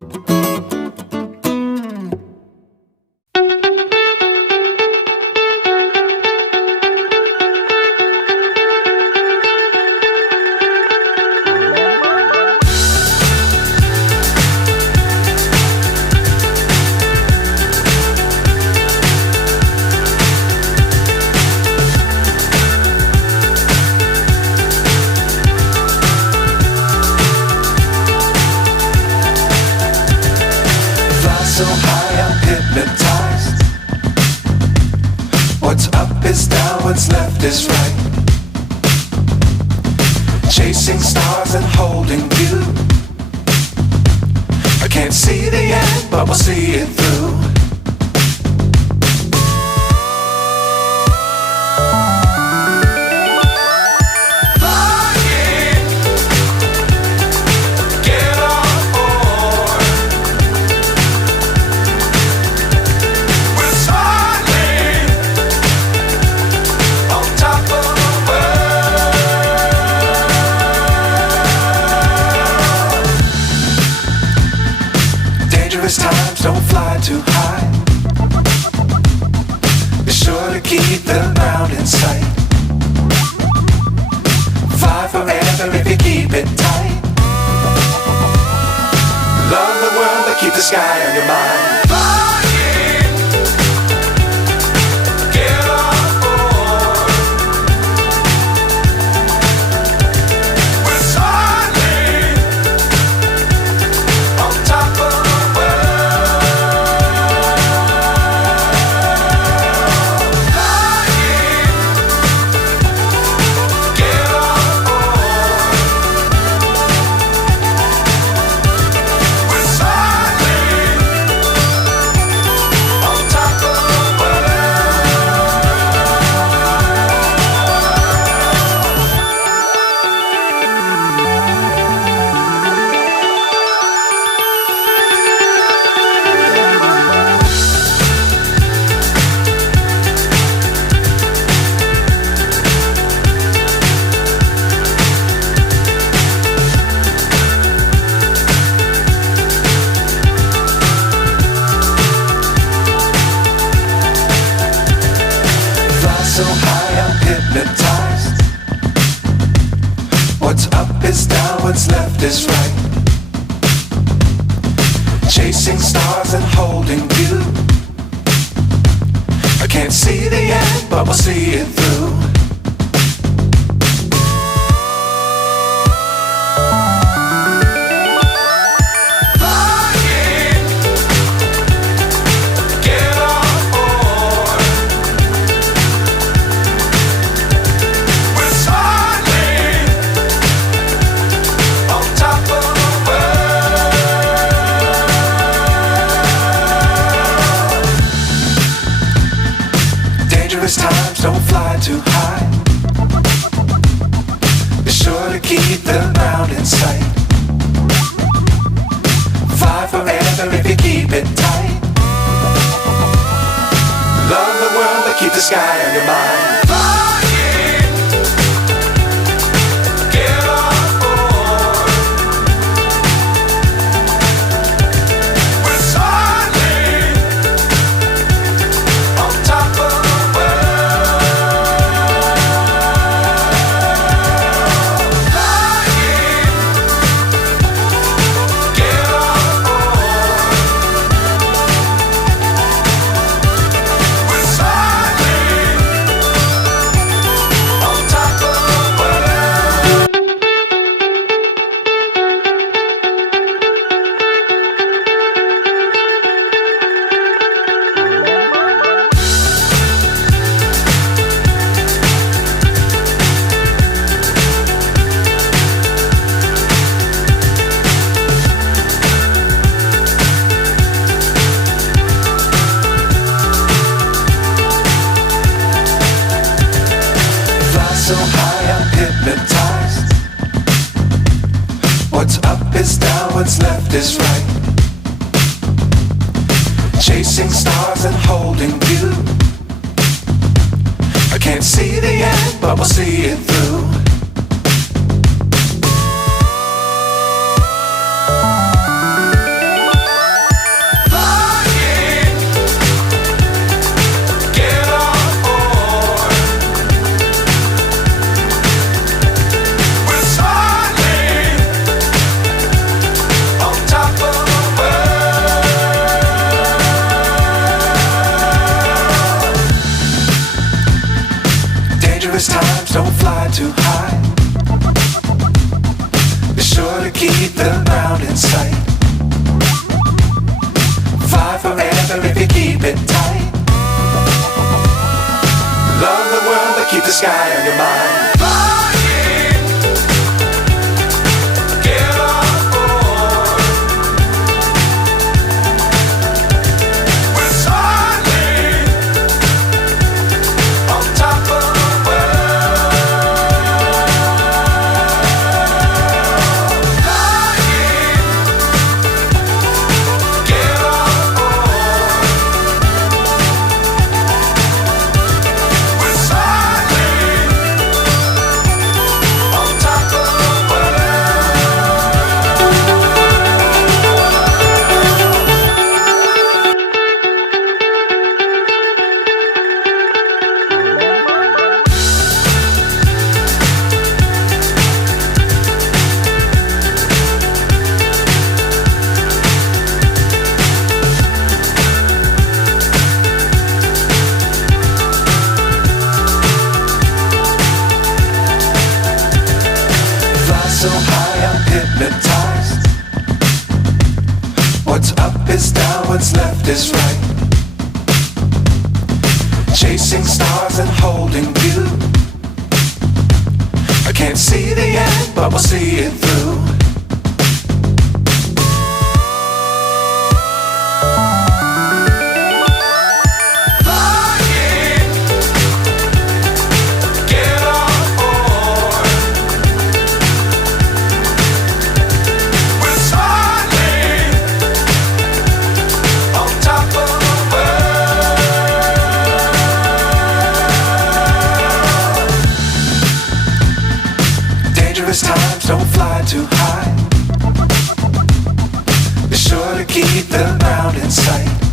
So high I'm hypnotized. What's up is down, what's left is right. Chasing stars and holding you. I can't see the end, but we'll see it through. Times don't fly too high. Be sure to keep the ground in sight. Fly forever if you keep it tight. Love the world but keep the sky on your mind. So high I'm hypnotized. What's up is down, what's left is right. Chasing stars and holding you. I can't see the end, but we'll see it through. Times don't fly too high. Be sure to keep the ground in sight. Fly forever if you keep it tight. Love the world but keep the sky on your mind. So high I'm hypnotized. What's up is down, what's left is right. Chasing stars and holding you. I can't see the end, but we'll see it through. the sky on your mind. Flying, get on board. We're soaring on top of the world. Flying, get on board. We're soaring on top of the fly so high, I'm hypnotized. What's up is down, what's left is right. Chasing stars and holding you. I can't see the end, but we'll see it through. Flying, get on board. We're soaring on top of the world. Dangerous times, don't fly too high. Be sure to keep the ground in sight.